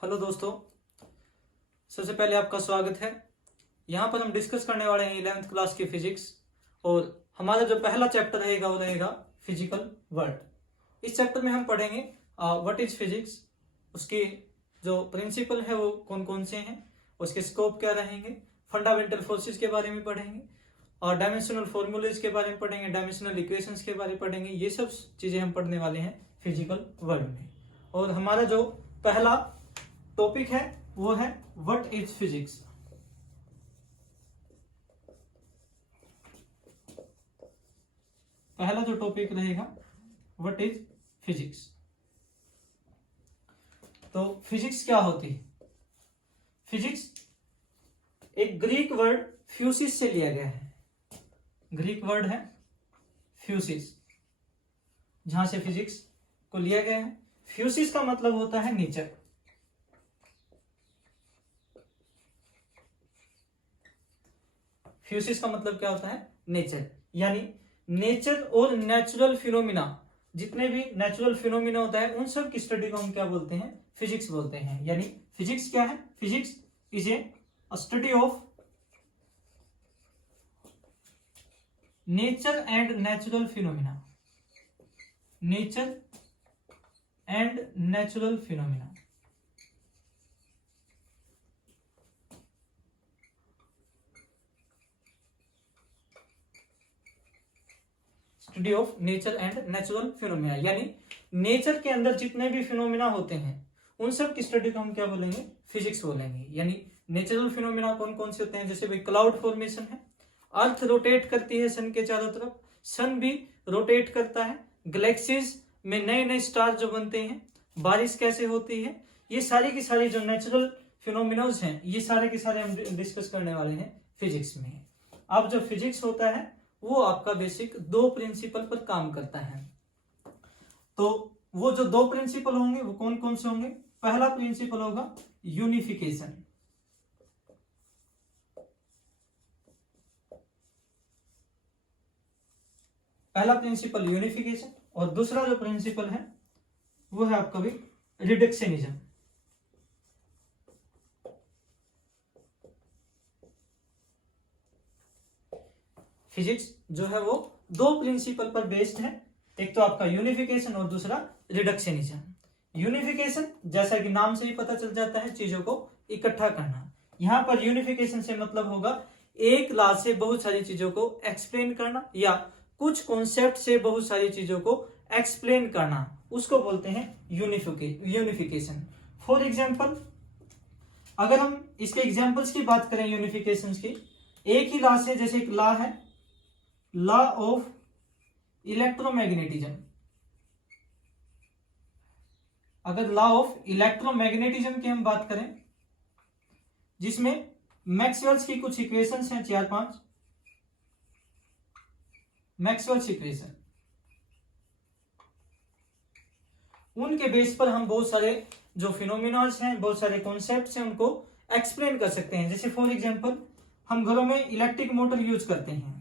Hello दोस्तों, सबसे पहले आपका स्वागत है। यहाँ पर हम डिस्कस करने वाले हैं 11th क्लास की फिजिक्स और हमारा जो पहला चैप्टर रहेगा वो रहेगा फिजिकल वर्ल्ड। इस चैप्टर में हम पढ़ेंगे व्हाट इज फिजिक्स, उसकी जो प्रिंसिपल है वो कौन कौन से हैं, उसके स्कोप क्या रहेंगे, फंडामेंटल फोर्सेस के बारे में पढ़ेंगे और डायमेंशनल फॉर्मूलेज के बारे में पढ़ेंगे, डायमेंशनल इक्वेशंस के बारे में पढ़ेंगे। ये सब चीजें हम पढ़ने वाले हैं फिजिकल वर्ल्ड में। और हमारा जो पहला टॉपिक है वो है व्हाट इज फिजिक्स। पहला जो टॉपिक रहेगा व्हाट इज फिजिक्स। तो फिजिक्स क्या होती है? फिजिक्स एक ग्रीक वर्ड फ्यूसिस से लिया गया है। ग्रीक वर्ड है फ्यूसिस, जहां से फिजिक्स को लिया गया है। फ्यूसिस का मतलब होता है नेचर। फ्यूसिस का मतलब क्या होता है? नेचर। यानी नेचर और नेचुरल फिनोमिना, जितने भी नेचुरल फिनोमिना होता है उन सब की स्टडी को हम क्या बोलते हैं? फिजिक्स बोलते हैं। यानी फिजिक्स क्या है? Physics is a study of nature and natural phenomena. Nature and natural phenomena. Study of nature and natural phenomena, यानी नेचर के अंदर जितने भी फिनोमिना होते हैं उन सब की स्टडी को हम क्या बोलेंगे? फिजिक्स बोलेंगे। यानी नेचुरल फिनोमिना कौन कौन से होते हैं? जैसे भाई क्लाउड फॉर्मेशन है, अर्थ रोटेट करती है सन के चारों तरफ, सन भी रोटेट करता है, गैलेक्सीज में नए नए स्टार जो बनते हैं, बारिश कैसे होती है, ये सारी की सारी जो नेचुरल फिनोमिनोज हैं ये सारे के सारे हम डिस्कस करने वाले हैं फिजिक्स में। अब जो फिजिक्स होता है वो आपका बेसिक दो प्रिंसिपल पर काम करता है। तो वो जो दो प्रिंसिपल होंगे वो कौन कौन से होंगे? पहला प्रिंसिपल होगा यूनिफिकेशन। पहला प्रिंसिपल यूनिफिकेशन और दूसरा जो प्रिंसिपल है वो है आपका भी रिडक्शनिज्म। फिजिक्स जो है वो दो प्रिंसिपल पर बेस्ड है, एक तो आपका यूनिफिकेशन और दूसरा रिडक्शनिज्म। यूनिफिकेशन जैसा कि नाम से ही पता चल जाता है, चीजों को इकट्ठा करना। यहां पर यूनिफिकेशन से मतलब होगा एक लॉ से बहुत सारी चीजों को एक्सप्लेन करना या कुछ कॉन्सेप्ट से बहुत सारी चीजों को एक्सप्लेन करना, उसको बोलते हैं यूनिफिकेशन। फॉर एग्जाम्पल, अगर हम इसके एग्जाम्पल्स की बात करें यूनिफिकेशन की, एक ही लॉ से, जैसे एक लॉ है लॉ ऑफ इलेक्ट्रोमैग्नेटिज्म। अगर लॉ ऑफ इलेक्ट्रोमैग्नेटिज्म की हम बात करें, जिसमें मैक्सवेल्स की कुछ इक्वेशंस हैं 4-5 मैक्सवेल्स इक्वेशन, उनके बेस पर हम बहुत सारे जो फिनोमिनास हैं, बहुत सारे कॉन्सेप्ट्स हैं, उनको एक्सप्लेन कर सकते हैं। जैसे फॉर एग्जांपल हम घरों में इलेक्ट्रिक मोटर यूज करते हैं,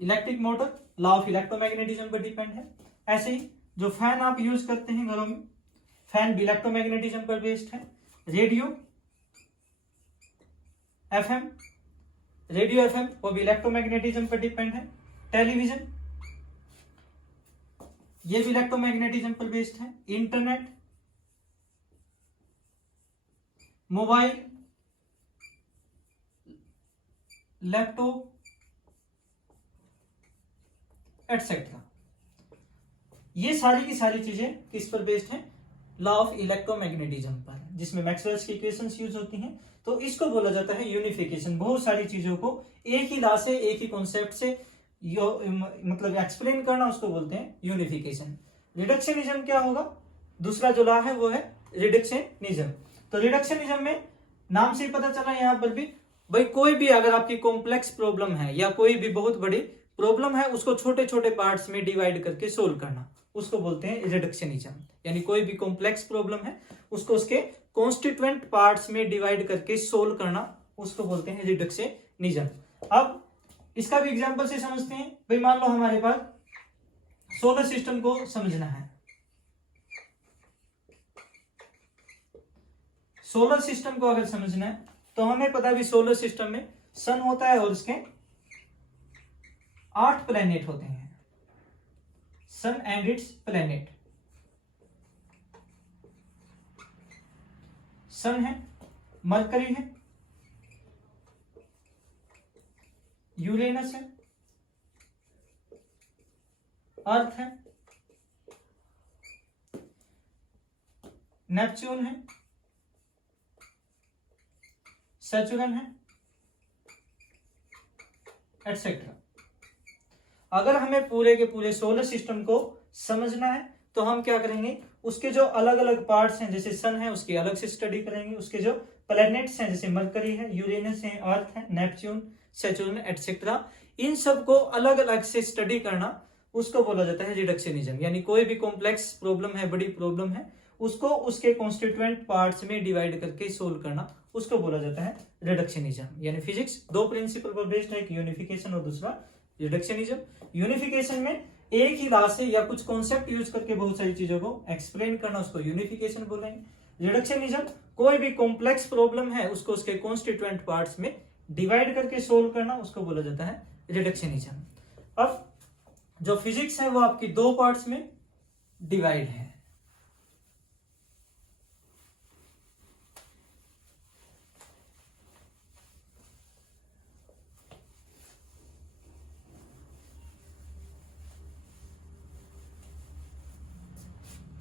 electric motor law of electromagnetism पर डिपेंड है। ऐसे ही जो फैन आप यूज करते हैं घरों में, फैन भी इलेक्ट्रोमैग्नेटिज्म पर बेस्ड है। रेडियो एफएम, रेडियो एफएम वो भी इलेक्ट्रोमैग्नेटिज्म पर डिपेंड है। टेलीविजन ये भी इलेक्ट्रोमैग्नेटिज्म पर बेस्ड है। इंटरनेट, मोबाइल, लैपटॉप एटसेट्रा, ये सारी की सारी चीजें किस पर बेस्ड हैं? लॉ ऑफ इलेक्ट्रोमैग्नेटिज्म पर, जिसमें मैक्सवेल्स की इक्वेशंस यूज होती हैं। तो इसको बोला जाता है यूनिफिकेशन। बहुत सारी चीजों को एक ही लॉ से, एक ही कॉन्सेप्ट से मतलब एक्सप्लेन करना, उसको बोलते हैं यूनिफिकेशन। रिडक्शनिज्म क्या होगा? दूसरा जो लॉ है वो है रिडक्शनिज्म। तो रिडक्शनिज्म में नाम से ही पता चला यहाँ पर भी, भाई कोई भी अगर आपकी कॉम्प्लेक्स प्रॉब्लम है या कोई भी बहुत बड़ी प्रॉब्लम है, उसको छोटे छोटे पार्ट्स में डिवाइड करके सोल्व करना, उसको बोलते हैं रिडक्शनिज्म। यानी कोई भी कॉम्प्लेक्स प्रॉब्लम है उसको उसके कॉन्स्टिट्यूएंट पार्ट्स में डिवाइड करके सोल्व करना, उसको बोलते हैं रिडक्शनिज्म। अब इसका भी एग्जांपल से समझते हैं। भाई मान लो हमारे पास सोलर सिस्टम को समझना है। सोलर सिस्टम को अगर समझना है तो हमें पता है भी सोलर सिस्टम में सन होता है और उसके 8 प्लैनेट होते हैं, सन एंड इट्स प्लैनेट। सन है, मरकरी है, यूरेनस है, अर्थ है, नेपच्यून है, सैटर्न है, एटसेट्रा। अगर हमें पूरे के पूरे सोलर सिस्टम को समझना है तो हम क्या करेंगे, उसके जो अलग अलग पार्ट्स हैं, जैसे सन है उसकी अलग से स्टडी करेंगे, उसके जो प्लैनेट्स हैं जैसे मरकरी है, यूरेनस है, अर्थ है, नेपच्यून, सैटर्न, एटसेट्रा, इन सब को अलग अलग से स्टडी करना उसको बोला जाता है रिडक्शनिज्म। यानी कोई भी कॉम्प्लेक्स प्रॉब्लम है, बड़ी प्रॉब्लम है, उसको उसके कॉन्स्टिट्यूएंट पार्ट्स में डिवाइड करके सोल्व करना, उसको बोला जाता है रिडक्शनिज्म। यानी फिजिक्स दो प्रिंसिपल पर बेस्ड है, एक यूनिफिकेशन और दूसरा रिडक्शनिज्म। यूनिफिकेशन में एक ही राह से या कुछ कॉन्सेप्ट यूज करके बहुत सारी चीजों को एक्सप्लेन करना, उसको यूनिफिकेशन बोलेंगे। रिडक्शनिज्म कोई भी कॉम्प्लेक्स प्रॉब्लम है उसको उसके कॉन्स्टिट्यूएंट पार्ट्स में डिवाइड करके सोल्व करना, उसको बोला जाता है रिडक्शनिज्म। अब जो फिजिक्स है वो आपकी दो पार्ट्स में डिवाइड है।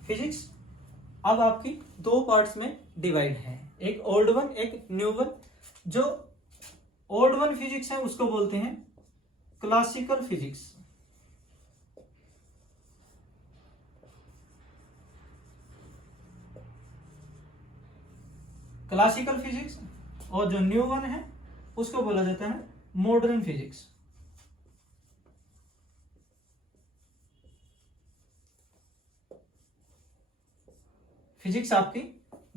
फिजिक्स अब आपकी दो पार्ट्स में डिवाइड है, एक ओल्ड वन, एक न्यू वन। जो ओल्ड वन फिजिक्स है उसको बोलते हैं क्लासिकल फिजिक्स। Classical physics. और जो न्यू वन है उसको बोला जाता है मॉडर्न फिजिक्स। फिजिक्स आपकी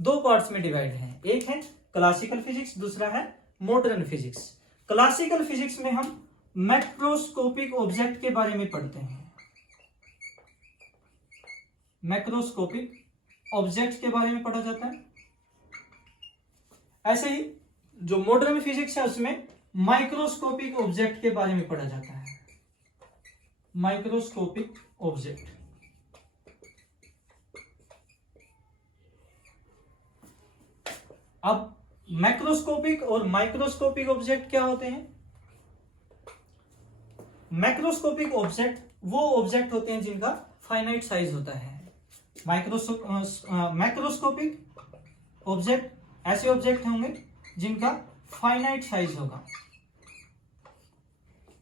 दो पार्ट्स में डिवाइड है, एक है क्लासिकल फिजिक्स, दूसरा है मॉडर्न फिजिक्स। क्लासिकल फिजिक्स में हम मैक्रोस्कोपिक ऑब्जेक्ट के बारे में पढ़ते हैं, मैक्रोस्कोपिक ऑब्जेक्ट के बारे में पढ़ा जाता है। ऐसे ही जो मॉडर्न फिजिक्स है उसमें माइक्रोस्कोपिक ऑब्जेक्ट के बारे में पढ़ा जाता है, माइक्रोस्कोपिक ऑब्जेक्ट। अब मैक्रोस्कोपिक और माइक्रोस्कोपिक ऑब्जेक्ट क्या होते हैं? मैक्रोस्कोपिक ऑब्जेक्ट वो ऑब्जेक्ट होते हैं जिनका फाइनाइट साइज होता है। मैक्रोस्कोपिक ऑब्जेक्ट ऐसे ऑब्जेक्ट होंगे जिनका फाइनाइट साइज होगा।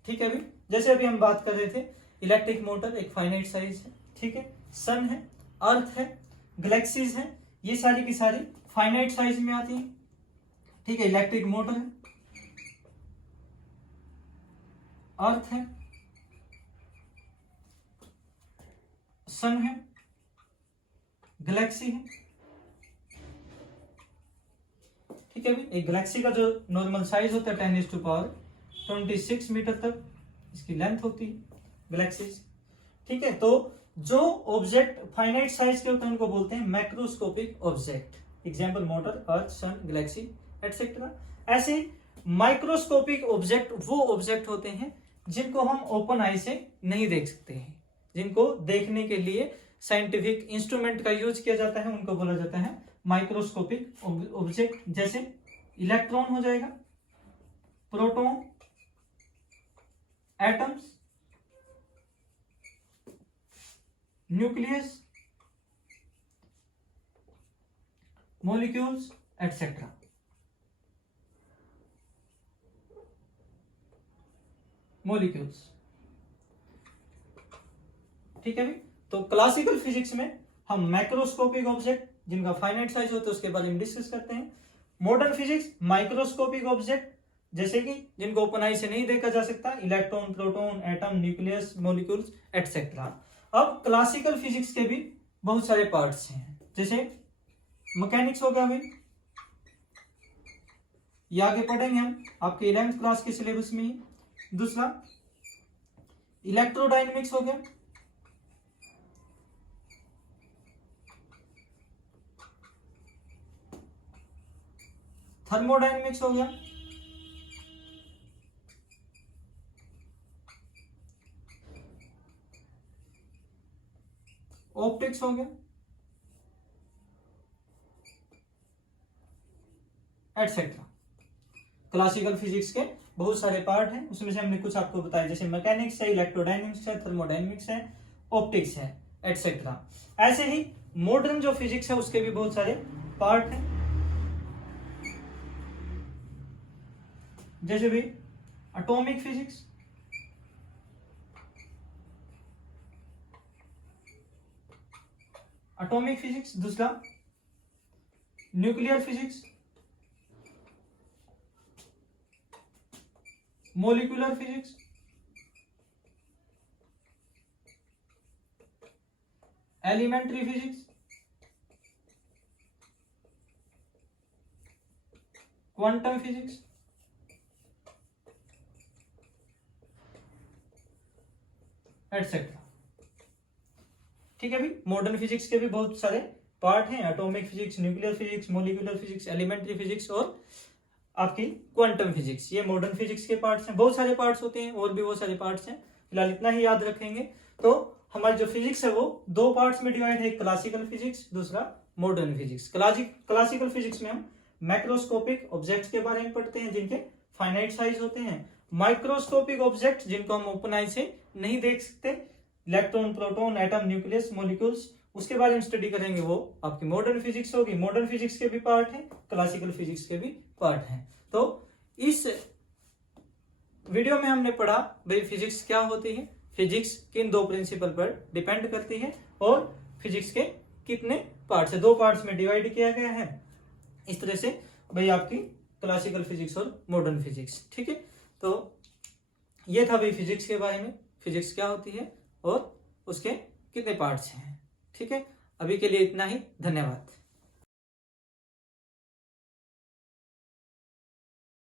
ठीक है, अभी जैसे अभी हम बात कर रहे थे इलेक्ट्रिक मोटर एक फाइनाइट साइज है, ठीक है, सन है, अर्थ है, गैलेक्सीज है, ये सारी की सारी फाइनाइट साइज में आती है। ठीक है, इलेक्ट्रिक मोटर है, अर्थ है, सन है, गैलेक्सी है। ठीक है, एक गैलेक्सी का जो नॉर्मल साइज होता है 10⁻26 मीटर तक इसकी लेंथ होती है गैलेक्सीज। ठीक है, तो जो ऑब्जेक्ट फाइनाइट साइज के होते हैं उनको बोलते हैं मैक्रोस्कोपिक ऑब्जेक्ट। एग्जाम्पल मोटर, अर्थ, सन, गैलेक्सी एटसेट्रा। ऐसे माइक्रोस्कोपिक ऑब्जेक्ट वो ऑब्जेक्ट होते हैं जिनको हम ओपन आई से नहीं देख सकते हैं, जिनको देखने के लिए साइंटिफिक इंस्ट्रूमेंट का यूज किया जाता है, उनको बोला जाता है माइक्रोस्कोपिक ऑब्जेक्ट। जैसे इलेक्ट्रॉन हो जाएगा, proton, atoms, nucleus, molecules etcetera. Molecules. ठीक है भी, तो क्लासिकल फिजिक्स में हम मैक्रोस्कोपिक ऑब्जेक्ट जिनका फाइनाइट साइज होता है उसके बारे में डिस्कस करते हैं। मॉडर्न फिजिक्स माइक्रोस्कोपिक ऑब्जेक्ट जैसे कि जिनको ओपन आई से नहीं देखा जा सकता, electron, proton, atom, nucleus, molecules etcetera. अब क्लासिकल फिजिक्स के भी बहुत सारे पार्ट्स हैं, जैसे मैकेनिक्स हो गया, भाई ये आगे पढ़ेंगे हम आपके 11th क्लास के सिलेबस में ही। दूसरा इलेक्ट्रोडायनेमिक्स हो गया, थर्मोडायनेमिक्स हो गया, ऑप्टिक्स हो गया, एटसेट्रा। क्लासिकल फिजिक्स के बहुत सारे पार्ट हैं, उसमें से हमने कुछ आपको बताया, जैसे मैकेनिक्स है, इलेक्ट्रोडायनेमिक्स है, थर्मोडायनेमिक्स है, ऑप्टिक्स है, एटसेट्रा। ऐसे ही मॉडर्न जो फिजिक्स है उसके भी बहुत सारे पार्ट हैं, जैसे भी एटॉमिक फिजिक्स, एटॉमिक फिजिक्स, दूसरा nuclear physics, molecular physics, elementary physics, quantum physics, etcetera. ठीक है भाई, मॉडर्न फिजिक्स के भी बहुत सारे पार्ट हैं, atomic physics, nuclear physics, molecular physics, elementary physics और आपकी क्वांटम फिजिक्स। ये मॉडर्न फिजिक्स के पार्ट्स हैं। बहुत सारे पार्ट्स होते हैं, और भी बहुत सारे पार्ट्स हैं, फिलहाल इतना ही याद रखेंगे। तो हमारी जो फिजिक्स है वो दो पार्ट्स में डिवाइड है, क्लासिकल फिजिक्स, दूसरा मॉडर्न फिजिक्स। क्लासिकल फिजिक्स में हम मैक्रोस्कोपिक ऑब्जेक्ट्स के बारे में पढ़ते हैं जिनके फाइनाइट साइज होते हैं, माइक्रोस्कोपिक ऑब्जेक्ट जिनको हम ओपन आई से नहीं देख सकते, electron, proton, atom, nucleus, molecules, उसके बारे में स्टडी करेंगे, वो आपकी मॉडर्न फिजिक्स होगी। मॉडर्न फिजिक्स के भी पार्ट हैं, क्लासिकल फिजिक्स के भी पार्ट हैं। तो इस वीडियो में हमने पढ़ा भाई फिजिक्स क्या होती है, फिजिक्स किन दो प्रिंसिपल पर डिपेंड करती है, और फिजिक्स के कितने पार्ट्स है, दो पार्ट्स में डिवाइड किया गया है। इस तरह से भाई आपकी क्लासिकल फिजिक्स और मॉडर्न फिजिक्स। ठीक है, तो ये था भाई फिजिक्स के बारे में, फिजिक्स क्या होती है और उसके कितने पार्ट्स हैं। ठीक है, अभी के लिए इतना ही, धन्यवाद।